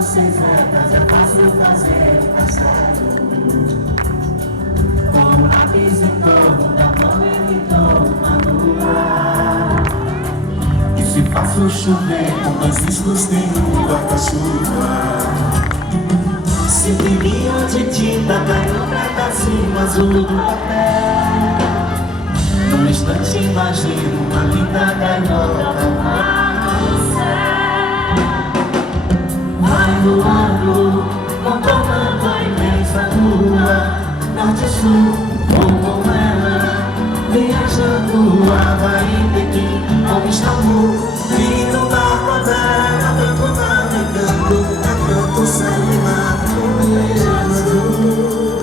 Traço 6 retas, é fácil fazer o castelo. Com um lápis em torno da mão e me dou uma lua. E se faço chover, com 2 riscos tem um guarda-chuva. Se brilhinho de tinta cai no pedacinho azul do papel, num instante imagino uma linda gaivota no céu. Vai voando, contornando a imensa lua, norte e sul, vou com ela, viajando Havaí, Pequim ou Istambul. Vindo barco a terra, branco navegando, canto céu e mar, azul.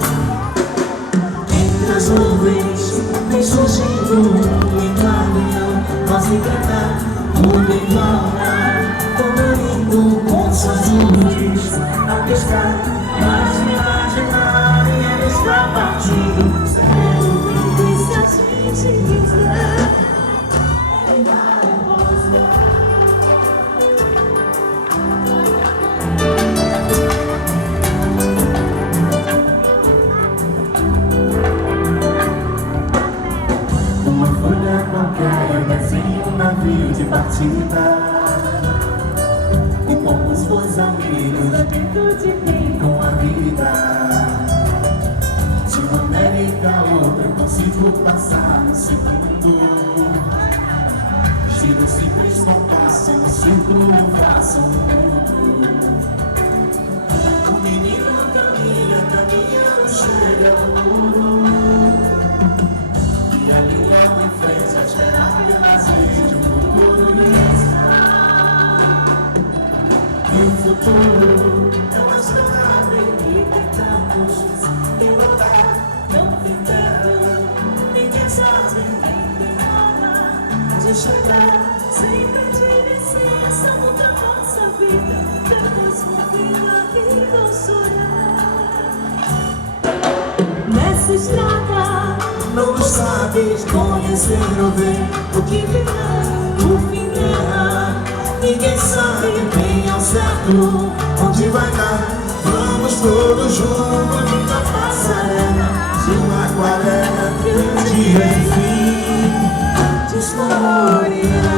Entre as nuvens vem surgindo um encaminhão, nós encantar, mundo em volta, colorindo com suas luzes a pescar, mas me imaginar e ele está partindo, segredo, e se a gente quiser, ele vai mostrar. Uma folha qualquer, eu desenho um navio de partida, e como os bons amigos dentro de mim com a vida. De uma América a outra eu consigo passar no segundo. Giro um simples compasso, em um círculo eu faço um mundo. O menino caminha, caminhando, chega ao muro, e ali logo em frente a esperar pela gente um futuro e o futuro é uma estrada e tentamos pilotar, não tem tempo, ninguém sabe, nem tem hora de chegar. Sempre direção da nossa vida, temos uma vida e sonhar. Nessa estrada não sabes conhecer ou ver o que virá, o fim dela. Ninguém sabe bem ao certo onde vai dar. Vamos todos juntos numa passarela de uma aquarela que um dia enfim descolorirá.